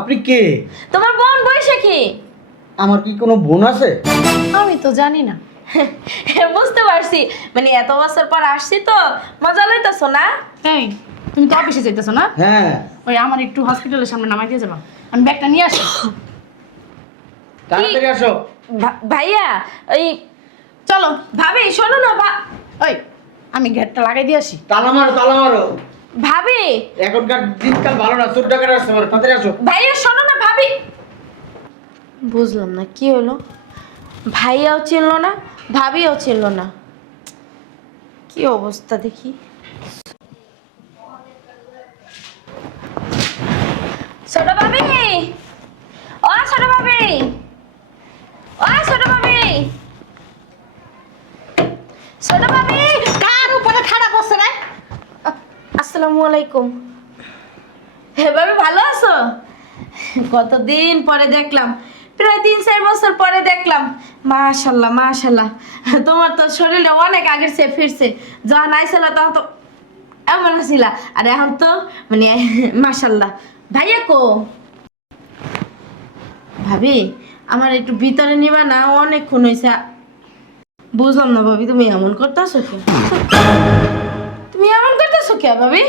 আপনি কে? তোমার বোন বৈশাখী। আমার কি কোনো বোন আছে? আমি তো জানি না। বুঝতে পারছি, মানে এত বছর পর আসছি তো মজা লইতেছো না? এই, তুমি তো অফিসে যাইতেছো না? হ্যাঁ। ওই আমার একটু হসপিটালের সামনে নামাই দিয়ে যাবা, আমি ব্যাগটা নিয়ে আসি। তাড়াতাড়ি আসো। ভাইয়া ওই চলো। ভাবি শোনো না ওই, আমি গেটটা লাগাই দিয়ে আসি। তালা মারো, তালা মারো। ভাবি এখনকার দিনকাল ভালো না, চোর ডাকাত আসতে পারে। তাড়াতাড়ি আসো। ভাইয়া শোনো না ভাবি। বুঝলাম না কি হলো, ভাইয়াও চিনলো না ভাবিও চিনলো না, কি অবস্থা দেখি। ছোট ভাবি, ও ছোট ভাবি, ও ছোট ভাবি, ছোট ভাবি। কার উপরে খারাপ হচ্ছে রে? আসসালামু আলাইকুম। হে ভাবি ভালো আছো? কতদিন পরে দেখলাম, প্রায় 3-4 বছর পরে দেখলাম। মাশাল্লাহ মাশাল্লাহ, তোমার তো শরীরটা অনেক আগের চেয়ে ফিরছে। যখন আইছিল তখন তো এমন ছিল, আর এখন তো মানে মাশাল্লাহ। ভাইয়া কো? ভাবি আমার একটু ভিতরে নিবা না, অনেকক্ষণ হয়েছে। বুঝলাম না ভাবি, তুমি এমন করতেছো কে? তুমি এমন করতেছো কে ভাবি?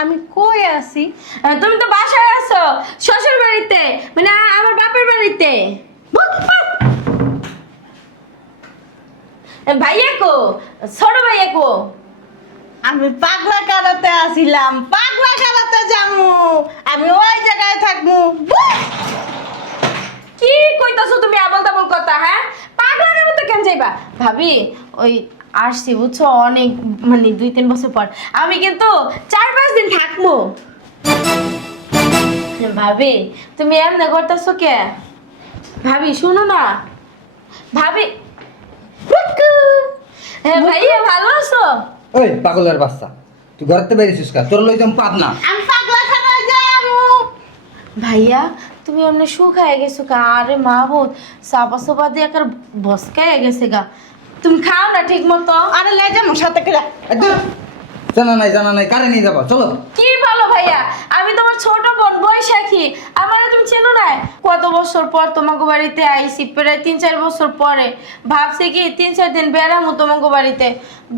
আমি কই আছি? তুমি তো বাসায় আছো, শ্বশুর বাড়িতে, মানে আমার বাপের বাড়িতে। ভাইয়া কো? ছোট ভাইয়া কো? আমি পাগলা কারাতে আসিলাম, পাগলা কারাতে যামু, আমি ওই জায়গায় থাকবো। কি কইতাছো তুমি আবল তাবল কথা? হ্যাঁ, পাগলার মতো কেন যাইবা? ভাবি ওই আসছি বুঝছো, অনেক মানে 2-3 বছর পর। আমি কিন্তু 4-5 দিন থাকবো। ভাবি তুমি এমনি করতেছো কে? ভাবি শুনো না ভাবি। হ্যাঁ ভাইয়া ভালো আছো? ওই পাগলের বাচ্চা, তুই ঘরেতে বেরিয়েছিস কা? তোর লইতাম পাবনা। আমি পাগলা কারাতে যামু। ভাইয়া তুমি এমনি শুকায় গেছো গা, আরে মাহবুদ সাবা সাবা দিয়ে একার বসকায় গেছে গা। তুমি খাও না ঠিক মতো। আরে লে যামু সাথে করে। জানা নাই, জানা নাই, কারে নিয়ে যাবা? চলো। কি বলো ভাইয়া, আমি তোমার ছোট বোন বৈশাখী, আমার তুমি চেনো না? কত বছর পর তোমাকে বাড়িতে আইছি, প্রায় 3-4 বছর পরে। ভাবছি কি 3-4 দিন বেড়ামো তোমাকে বাড়িতে।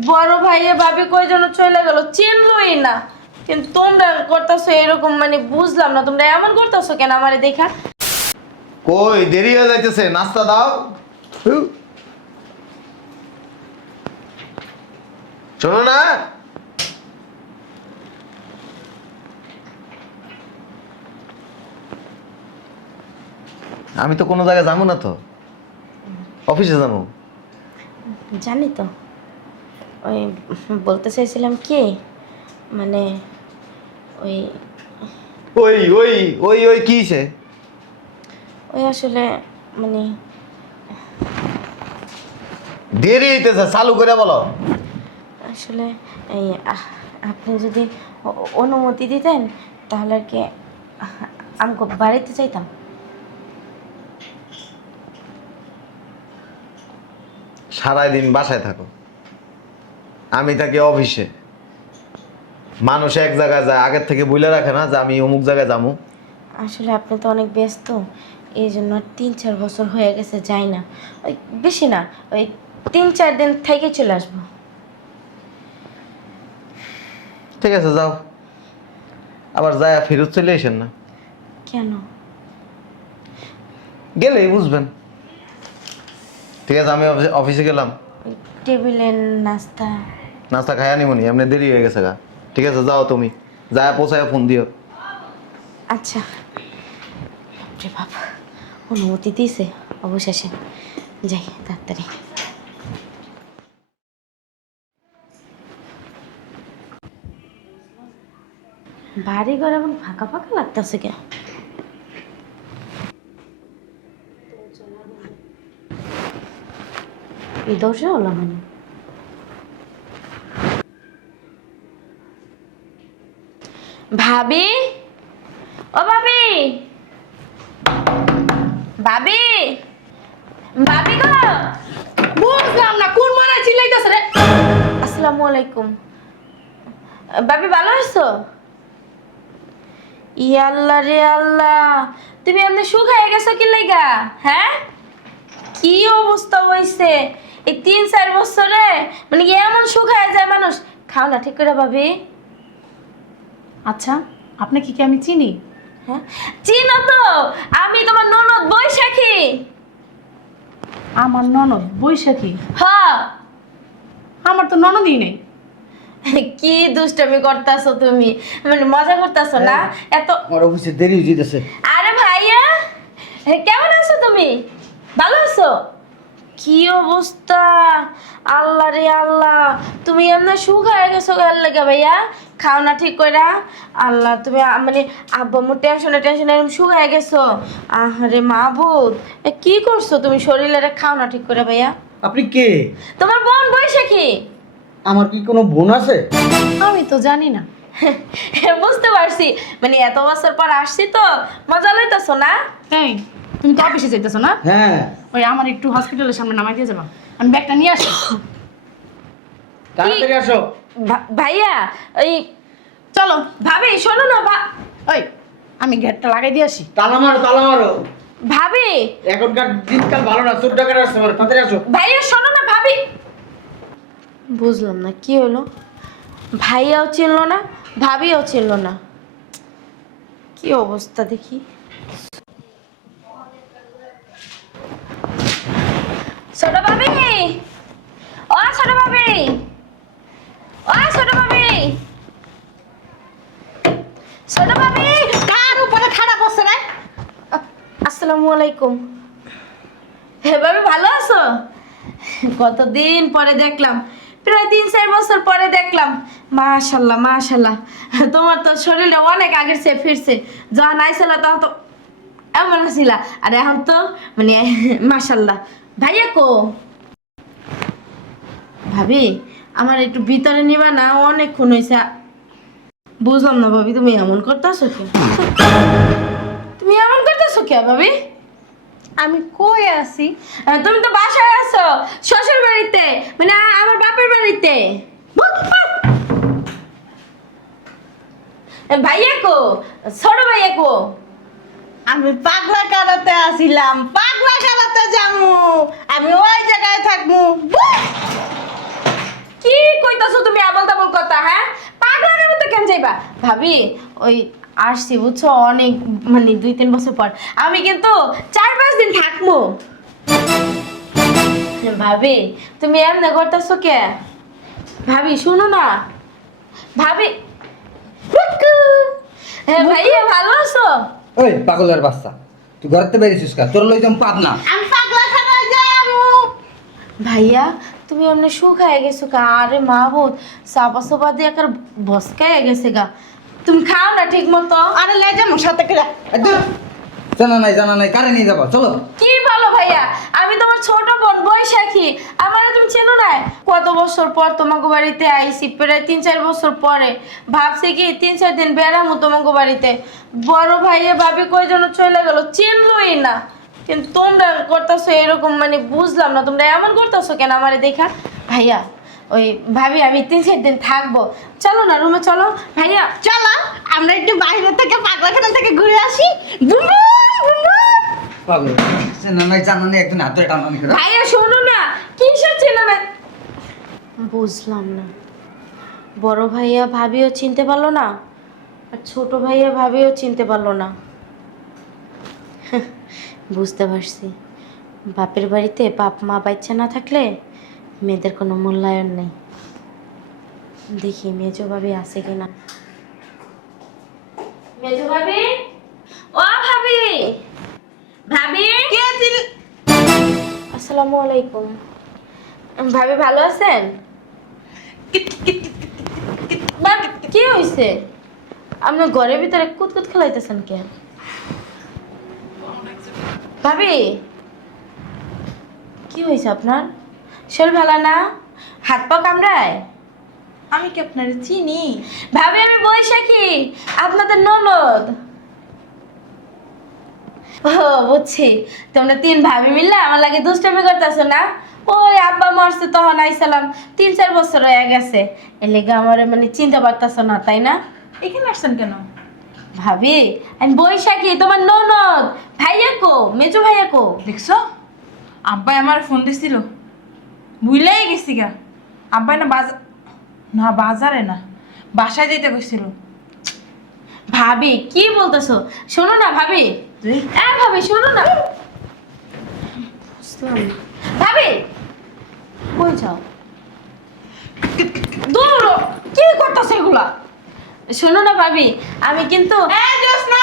বড় ভাইয়া ভাবি কই যেন চলে গেল, চিনলই না। কিন্তু তোমরা করতেছো এরকম, মানে বুঝলাম না তোমরা এমন করতেছো কেন আমারে দেখা। কই দেরি হয়ে যাইতেছে, নাস্তা দাও। শোনো না, আমি তো কোনো জায়গায় যাবো না, তো অফিসে যাবো। জানি তো, ওই বলতে চাইছিলাম কি, মানে ওই ওই ওই ওই ওই কি সে? ওই আসলে মানে দেরি হইতেছে, চালু করে বলো। আসলে এই আপনি যদি অনুমতি দিতেন তাহলে আর কি আমি বাড়িতে চাইতাম। সারাদিন বাসায় থাকো, আমি থাকি অফিসে। মানুষ এক জায়গায় যায়, আগের থেকে বলে রাখে না যে আমি অমুক জায়গায় যাবো। আসলে আপনি তো অনেক ব্যস্ত, এই জন্য 3-4 বছর হয়ে গেছে যাই না। ওই বেশি না, ওই 3-4 দিন থেকে চলে আসবো। ঠিক আছে যাও, আবার যায় ফেরত চলে আসেন না। কেন? গেলেই বুঝবেন। ঠিক আছে, আমি অফিসে গেলাম, ওই টেবিলের নাস্তা। নাস্তা খাই আনিমনি, এমনি দেরি হয়ে গেছে গা। ঠিক আছে যাও, তুমি যায় পৌঁছায় ফোন দিও। আচ্ছা। বাপরে বাপ, অনুমতি দিয়েছে অবশেষে, যাই তাড়াতাড়ি। বাড়ি ঘর এখন ফাঁকা ফাঁকা লাগতেছে কে? এই দরজা হলো মানে ভাবি, ও ভাবি, ভাবি, ভাবি গো। বুঝলাম না কোন মারা চিল্লাইতেছে রে? আসসালামু আলাইকুম। ভাবি ভালো আছো? আল্লাহ রে আল্লাহ, তুমি এমনি শুকায় গেছো কি লাইগা? হ্যাঁ, কি অবস্থা হইছে এই 3-4 বছরে? মানে কি এমন শুকায় যায় মানুষ? খাও না ঠিক করে ভাবি। আচ্ছা, আপনাকে কি আমি চিনি? হ্যাঁ চিনো তো, আমি তোমার ননদ বৈশাখী। আমার ননদ বৈশাখী? হ্যাঁ। আমার তো ননদই নেই। কি দুষ্টামি করতেছো তুমি, মানে মজা করতেছো না এত? আমার অফিসে দেরি হয়ে যেতেছে। আরে ভাইয়া, কেমন আছো তুমি? ভালো আছো? কি অবস্থা, আল্লাহ রে আল্লাহ, তুমি এমন শুকায় গেছো গাল লাগা ভাইয়া। খাও না ঠিক কইরা। আল্লাহ, তুমি মানে আব্বু আম্মুর টেনশনে এরকম শুকায় গেছো। আরে মাহবুব, কি করছো তুমি শরীরে? খাও না ঠিক করে ভাইয়া। আপনি কে? তোমার বোন বৈশাখী। আমার কি কোনো বোন আছে? আমি তো জানি না। বুঝতে পারছি, মানে এত বছর পর আসছি তো মজা লইতেছো না? এই, তুমি তো অফিসে যাইতেছো না? হ্যাঁ। ওই আমার একটু হসপিটালের সামনে নামাই দিয়ে যাবা, আমি ব্যাগটা নিয়ে আসি। তাড়াতাড়ি আসো। ভাইয়া ওই চলো। ভাবি শোনো না ওই, আমি গেটটা লাগাই দিয়ে আসি। তালা মারো, তালা মারো। ভাবি, এখনকার দিনকাল ভালো না, চোর ডাকাত আসতে পারে। তাড়াতাড়ি আসো। ভাইয়া শোনো না ভাবি। বুঝলাম না কি হলো, ভাইয়াও চিনলো না ভাবিও চিনলো না, কি অবস্থা দেখি। ছোট ভাবি, ও ছোট ভাবি, ও ছোট ভাবি, ছোট ভাবি। কার উপরে খারাপ হচ্ছে রে? আসসালামু আলাইকুম। হে ভাবি, ভালো আছো? কতদিন পরে দেখলাম, প্রায় 3-4 বছর পরে দেখলাম। মাশাল্লাহ মাশাল্লাহ, তোমার তো শরীরটা অনেক আগের চেয়ে ফিরছে। যখন আইসলা তখন তো এমন ছিল, আর এখন তো মানে মাশাল্লাহ। ভাইয়া কো? ভাবি, আমার একটু ভিতরে নিবা না, অনেকক্ষণ হয়েছে। বুঝলাম না ভাবি, তুমি এমন করতেছো কে? তুমি এমন করতেছো কে ভাবি? আমি কই আছি? তুমি তো বাসায় আছো, শ্বশুর বাড়িতে, মানে আমার বাপের বাড়িতে। ভাইয়া কো? ছোট ভাইয়া কো? আমি পাগলা কারাতে আসিলাম, পাগলা কারাতে যামু, আমি ওই জায়গায় থাকবো। কি কইতাছো তুমি আবল তাবল কথা? হ্যাঁ, পাগলা গারোতে কেন যাইবা? ভাবি ওই আসছি বুঝছো, অনেক মানে 2-3 বছর পর। আমি কিন্তু 4-5 দিন থাকবো। ভাবি তুমি এমনি করতেছো কে? ভাবি শুনো না ভাবি। হ্যাঁ ভাইয়া, ভালো আছো? ওই পাগলের বাচ্চা, তুই ঘরেতে বেরিয়েছিস কা? তোর লইতাম পাব না। আমি পাগলা কারাতে যামু। ভাইয়া তুমি এমনি শুকায় গেছো কা? আরে মাহবুব, সাবা সাবা দিয়ে একার বসকায় গেছে গা। তুমি খাও না ঠিক মতো। আরে লে যামু সাথে করে। জানা নাই, জানা নাই, কারে নিয়ে যাবো? চলো। কি বলো ভাইয়া, আমি তোমার ছোট বোন বৈশাখী, আমার তুমি চেনো না? কত বছর পর তোমাকে বাড়িতে আইসি, প্রায় 3-4 বছর পরে। ভাবছি কি 3-4 দিন বেড়ামো তোমাকে বাড়িতে। বড় ভাইয়া ভাবি কই যেন চলে গেল, চিনলই না। কিন্তু তোমরা করতেছো এরকম, মানে বুঝলাম না তোমরা এমন করতেছো কেন আমারে দেখা। ভাইয়া ওই ভাবি আমি 3-4 দিন থাকবো, চলো না রুমে চলো। ভাইয়া চলো আমরা একটু বাইরে থেকে পাগলাখানা থেকে ঘুরে আসি। বুবু বুবু। পাগল জানা নাই, জানা নাই, একদিন হাত ধরে টানানি করে। ভাইয়া শোনো না, কিসের চেনা না? বুঝলাম না, বড় ভাইয়া ভাবিও চিনতে পারলো না, আর ছোট ভাইয়া ভাবিও চিনতে পারলো না। বুঝতে পারছি, বাপের বাড়িতে বাপ মা বাচ্চা না থাকলে মেয়েদের কোনো মূল্যায়ন নেই। দেখি মেজো ভাবি আছে কিনা। মেজো ভাবি, ও ভাবি, ভাবি। আসসালামু আলাইকুম। ভাবি ভালো আছেন? ভাবি, কি হয়েছে? আপনার ঘরের ভিতরে কুতকুত খেলাইতেছেন কেন? ভাবি কি হয়েছে আপনার? শরীর ভালো না? হাত পা কামড়ায়? আমি কি আপনারে চিনি? ভাবি আমি বৈশাখী, আপনাদের ননদ। ও বুঝছি, তোমরা 3 ভাবি মিললে আমার লাগে দুষ্টামি করতেছো না? ওই আব্বা মরছে তখন আইসালাম, 3-4 বছর হয়ে গেছে। এর লেগে আমার মানে চিনতে পারতেছো না, তাই না? এখানে আসছেন কেন? ভাবি আমি বৈশাখী তোমার ননদ। ভাইয়া কো, মেজো ভাইয়া কো? দেখছো আব্বাই আমার ফোন দিছিল, ভুলেই গেছি গা। আব্বাই না বাজারে না, বাসায় যেতে কইছিল। ভাবি কি বলতেছো? শোনো না ভাবি, ভাবি শোনো না। বুঝলাম না। ভাবি কই যাও? দূর হ। কি করতেছো এগুলা? শোনো না ভাবি, আমি কিন্তু এই জোসনা,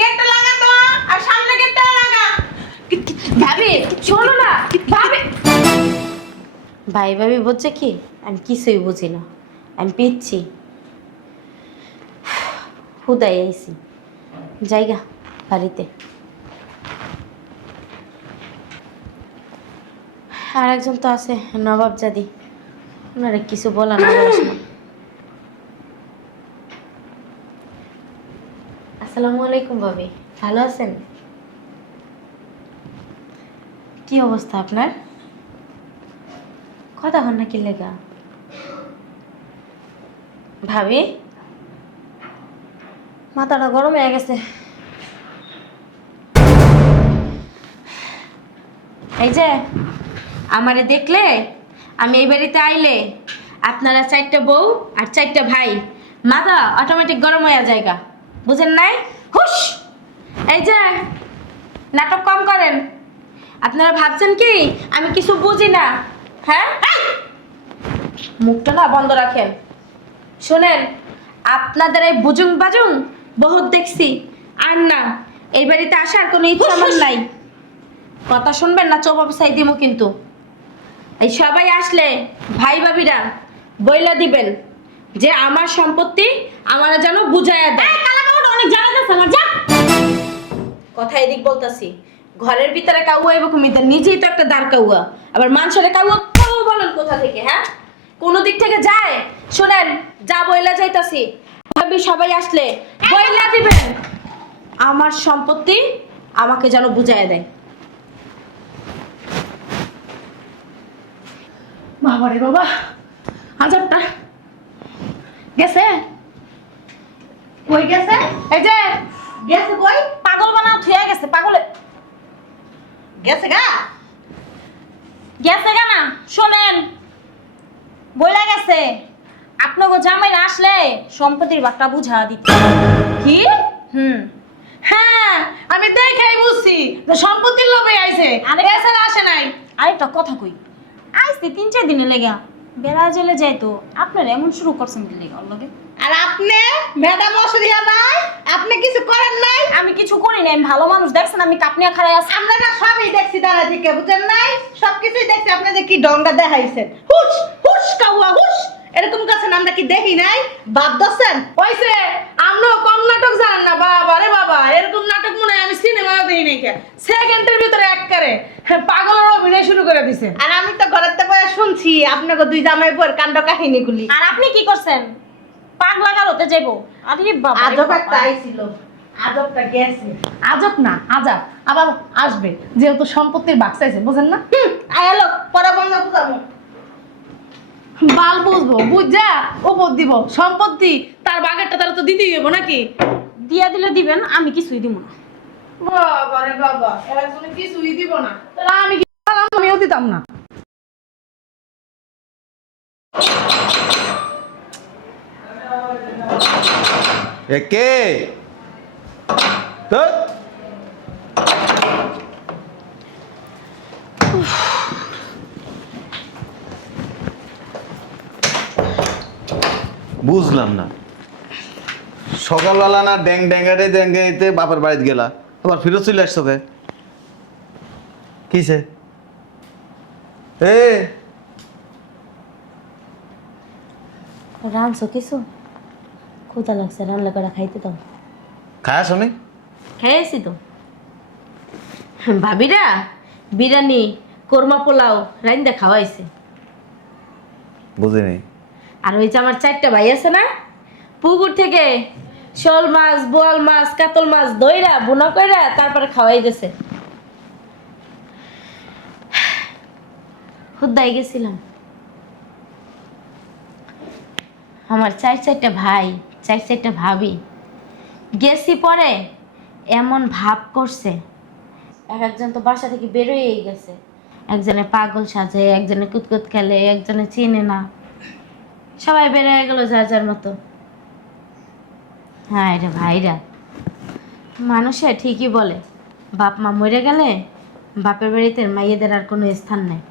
গেটটা লাগা তো, আর সামনে গেটটা লাগা। ভাবি শোনো না ভাবি। ভাই ভাবি বলছে কি, আমি কিছুই বুঝি না। আমি পিচ্ছি হুদাই আইছি জায়গা বাড়িতে। আর একজন তো আছে নবাব জাদি, ওনারা কিছু বলা না বলার সময়। আসসালামু আলাইকুম ভাবি, ভালো আছেন? কি অবস্থা আপনার? কথা হন না কি লেগা? ভাবি মাথাটা গরম হয়ে গেছে। এই যে আমারে দেখলে, আমি এই বাড়িতে আইলে আপনারা 4টা বউ আর 4টা ভাই, মাথা অটোমেটিক গরম হয়ে জায়গা, বুঝেন নাই? হুশ! এই যে নাটক কম করেন। আপনারা ভাবছেন কি আমি কিছু বুঝি না? হ্যাঁ, মুখটা না বন্ধ রাখেন। শোনেন, আপনাদের এই বুজুং বাজুং বহুত দেখছি, আর না এই বাড়িতে আসার কোনো ইচ্ছা আমার নাই। কথা শুনবেন না চোপ অবস্থায় দিব কিন্তু। এই সবাই আসলে ভাই ভাবিরা বইলা দিবেন যে আমার সম্পত্তি আমার যেন বুঝাইয়া দেয়। অনেক জানা যাচ্ছে আমার, যা কথা এদিক বলতাছি। ঘরের ভিতরে কাউয়া এবং মিদের নিজেই তো একটা দাঁড় কাউয়া, আবার মানুষের কাউয়া কাউ বলেন কোথা থেকে? হ্যাঁ, কোন দিক থেকে যায়? শোনেন, যা বইলা যাইতাছি, ভাবি সবাই আসলে বইলা দিবেন আমার সম্পত্তি আমাকে যেন বুঝাইয়া দেয়। বাবা রে বাবা, হাজারটা গেছে। কই গেছে? এই যে গেছে কই? পাগল বানাও থুয়া গেছে, পাগলে গেছে গা? গেছে কেনা? শোনেন, বইলা গেছে আপনাকে জামাই আসলে সম্পত্তির ভাগটা বুঝা দিতে। কি? হ্যাঁ, আমি দেখাই বুঝছি যে সম্পত্তির লোভে আইছে, আরে এছাড়া আসে নাই। আরেকটা কথা কই, আইসতে 3-4 দিনে লেগা বেড়া জেলে যাই তো, আপনারা এমন শুরু করছেন কি লেগা? ওর লগে আর আপনি ম্যাডাম অসুবিধা নাই? আপনি কিছু করেন নাই? আমি কিছু করি না, আমি ভালো মানুষ, দেখছেন আমি কাপনিয়া খাড়াই আছি। আমরা না সবই দেখছি দাঁড়া থেকে, বুঝেন নাই? সবকিছুই দেখছি। আপনি যে কি ডঙ্গা দেখাইছেন, হুশ হুশ কাউয়া হুশ, এরকম কাছেন আমরা কি দেখি নাই? বাপ দছেন ওইছে আমরাও কম নাটক জানেন না। বাবা রে বাবা, এরকম নাটক মনে হয় আমি সিনেমাও দেখি নাই। সেকেন্ডের ভিতরে এক করে পাগলের অভিনয় শুরু করে দিছে। আর আমি তো ঘরের থেকে শুনছি আপনাকে দুই জামাই বউর কাণ্ড কাহিনীগুলি। আর আপনি কি করছেন? পাগলা গালোতে যাইবো? আরে বাবা রে আজব বাবা। একটা আইছিল, আজবটা গেছে। আজব না আজাব, আবার আসবে, যেহেতু সম্পত্তির বাক্স আছে, বুঝেন না? আয়ালো পরে বন্ধ বুঝাবো। বাল বুঝবো, বুঝা উপর দিব সম্পত্তি, তার বাগেরটা তারা তো দিতেই হবে নাকি? দিয়া দিলে দিবেন, আমি কিছুই দিব না। বাবা রে বাবা, এরা জন্য কিছুই দিব না। তাহলে আমি কি করলাম? আমিও দিতাম না। একে ধ্যাৎ। বুঝলাম না, সকালবেলা না ড্যাং ড্যাঙ্গাতে ড্যাঙ্গাইতে বাপের বাড়িতে গেলা, আবার ফিরত চলে আসছো কে? কিসে? এ রানছো কিছু? ক্ষুধা লাগছে, রান্না করা খাইতে দাও। খায়া শুনি খেয়েছি তো। ভাবিরা বিরিয়ানি, কোরমা পোলাও রাইন্দা খাওয়াইছে। বুঝিনি। আর ওই যে আমার 4টা ভাই আছে না, পুকুর থেকে শোল মাছ, বোয়াল মাছ, কাতল মাছ দইরা বুনা কইরা তারপরে খাওয়াই গেছে। হুদ্দাই গেছিলাম। আমার 4-4টা ভাই, 4-4টা ভাবি, গেছি পরে এমন ভাব করছে, এক একজন তো বাসা থেকে বেরোয়েই গেছে। একজনে পাগল সাজে, একজনে কুতকুত খেলে, একজনে চিনে না, সবাই বেরোয় গেল যার যার মতো। হ্যাঁ রে ভাইরা, মানুষে ঠিকই বলে বাপ মা মরে গেলে বাপের বাড়িতে মাইয়েদের আর কোনো স্থান নেই।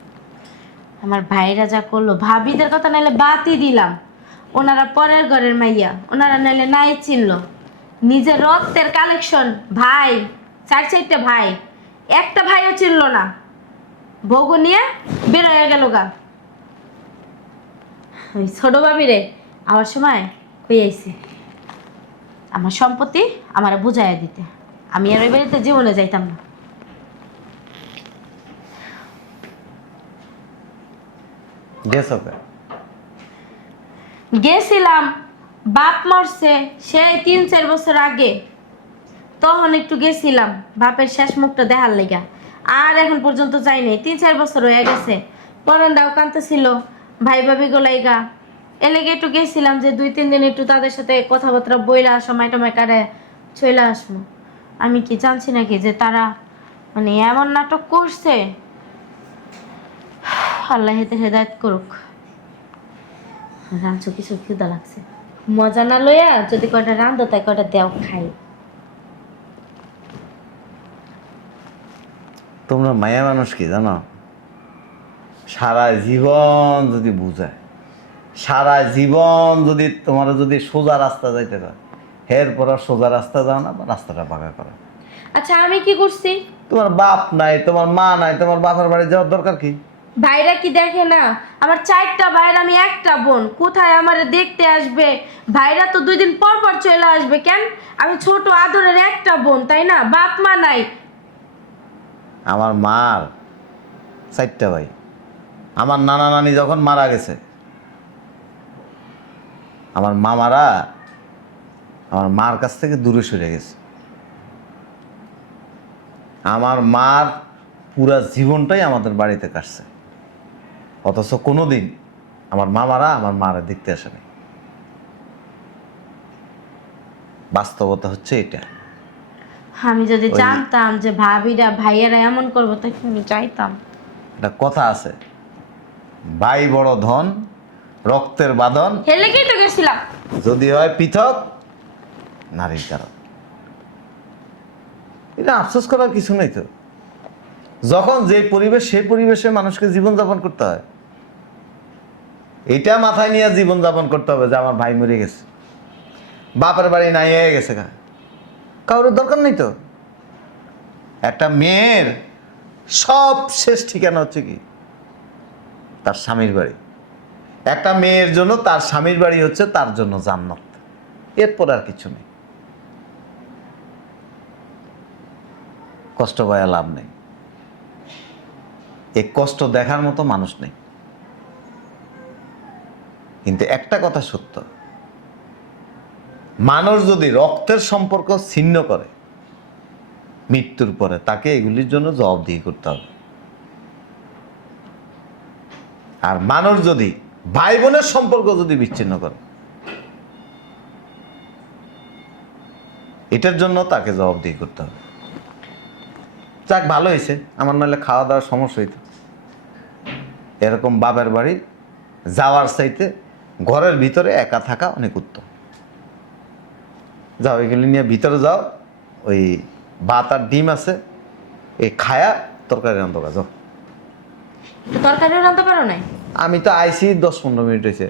আমার ভাইরা যা করলো, ভাবিদের কথা নাইলে বাতই দিলাম, ওনারা পরের ঘরের মাইয়া, ওনারা নাইলে নাই চিনলো। নিজের রক্তের কালেকশন ভাই, 4-4টা ভাই, একটা ভাইও চিনলো না, ভোগ নিয়ে বেরোয় গেল গা। ওই ছোট ভাবিরে আমার সময় কই আইছি আমার সম্পত্তি আমার বুঝাইয়া দিতে, আমি আর ওই বাড়িতে জীবনে যাইতাম না। গেছো কে? গেছিলাম, বাপ মরছে সেই 3-4 বছর আগে, তখন একটু গেছিলাম বাপের শেষ মুখটা দেখার লেগা। আর এখন পর্যন্ত যাই নাই, 3-4 বছর হয়ে গেছে। পরানটাও কাঁদতেছিল, ভাই ভাবি গোলাইগা, এলেগে একটু গেছিলাম যে 2-3 দিন একটু তাদের সাথে কথাবার্তা বইলা সময় টময় কাটে চলে আসবো। আমি কি জানছি নাকি যে তারা মানে এমন নাটক করছে। আল্লাহ হেদায়েত করুক। রাঁধছো কিছু ক্ষুদা লাগছে, মজা না লইয়া যদি কয়টা রাঁধো তাই কয়টা দেও খাই। তোমরা মায়া মানুষ কি জানো, সারা জীবন যদি বুঝায়, সারা জীবন যদি তোমার যদি সোজা রাস্তা যাইতে পারে, এরপর আর সোজা রাস্তা যাও না, রাস্তাটা পাকা করো। আচ্ছা আমি কি করছি? তোমার বাপ নাই, তোমার মা নাই, তোমার বাপের বাড়ি যাওয়ার দরকার কি? ভাইরা কি দেখে না? আমার 4টা ভাইয়ের আমি একটা বোন, কোথায় আমারে দেখতে আসবে? ভাইরা তো 2 দিন পর পর চলে আসবে কেন? আমি ছোট আদরের একটা বোন, তাই না? বাপ মা নাই। আমার মার 4টা ভাই। আমার নানা নানি যখন মারা গেছে, আমার মামারা আমার মার কাছ থেকে দূরে সরে গেছে। আমার মার পুরা জীবনটাই আমাদের বাড়িতে কাটছে, অথচ কোনোদিন আমার মামারা আমার মারা দেখতে আসেনি। বাস্তবতা হচ্ছে এটা। আমি যদি জানতাম যে ভাবিরা ভাইয়েরা এমন করবো তাহলে আমি চাইতাম। একটা কথা আছে, ভাই বড় ধন, রক্তের বাঁধন, হেলে কি তো গেছিলাম। যদি হয় পৃথক, নারীর কারণ। এটা আফসোস করার কিছু নেই তো। যখন যে পরিবেশ, সেই পরিবেশে মানুষকে জীবনযাপন করতে হয়। এটা মাথায় নিয়ে জীবনযাপন করতে হবে যে আমার ভাই মরে গেছে, বাপের বাড়ি নাই হয়ে গেছে, কারোর দরকার নেই তো। একটা মেয়ের সব শেষ ঠিকানা হচ্ছে কি? তার স্বামীর বাড়ি। একটা মেয়ের জন্য তার স্বামীর বাড়ি হচ্ছে তার জন্য জান্নাত, এরপর আর কিছু নেই। কষ্ট পাওয়া লাভ নেই, এই কষ্ট দেখার মতো মানুষ নেই। কিন্তু একটা কথা সত্য, মানুষ যদি রক্তের সম্পর্ক ছিন্ন করে মৃত্যুর পরে, তাকে এগুলির জন্য জবাবদিহি করতে হবে। আর মানুষ যদি ভাই বোনের সম্পর্ক যদি বিচ্ছিন্ন করে, এটার জন্য তাকে জবাবদিহি করতে হবে। যাক, ভালো হয়েছে, আমার নাহলে খাওয়া দাওয়ার সমস্যা হইতো। এরকম বাবার বাড়ি যাওয়ার চাইতে ঘরের ভিতরে একা থাকা অনেক উত্তম। যাও, এগুলি নিয়ে ভিতরে যাও, ওই ভাত আর ডিম আছে, এই খায়া তরকারি রান্ধো। যাও। তরকারিও রাঁধতে পারো নাই? আমি তো আইসি 10-15 মিনিট হয়েছে।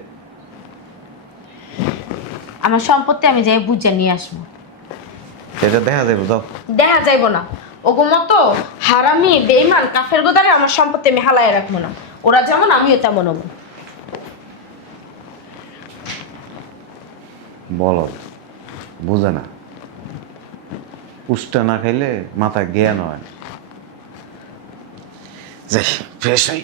আমার সম্পত্তি আমি যাই বুঝে নিয়ে আসবো। এটা দেখা যাবে, যাও। দেখা যাইব না, ওগো মতো হারামি বেঈমান কাফের গোদারে আমার সম্পত্তি আমি হালায় রাখবো না। ওরা যেমন আমিও তেমন হবো। বলো, বুঝে না, পুষ্টা না খাইলে মাথা জ্ঞান হয়। যাই, ফ্রেশ হই।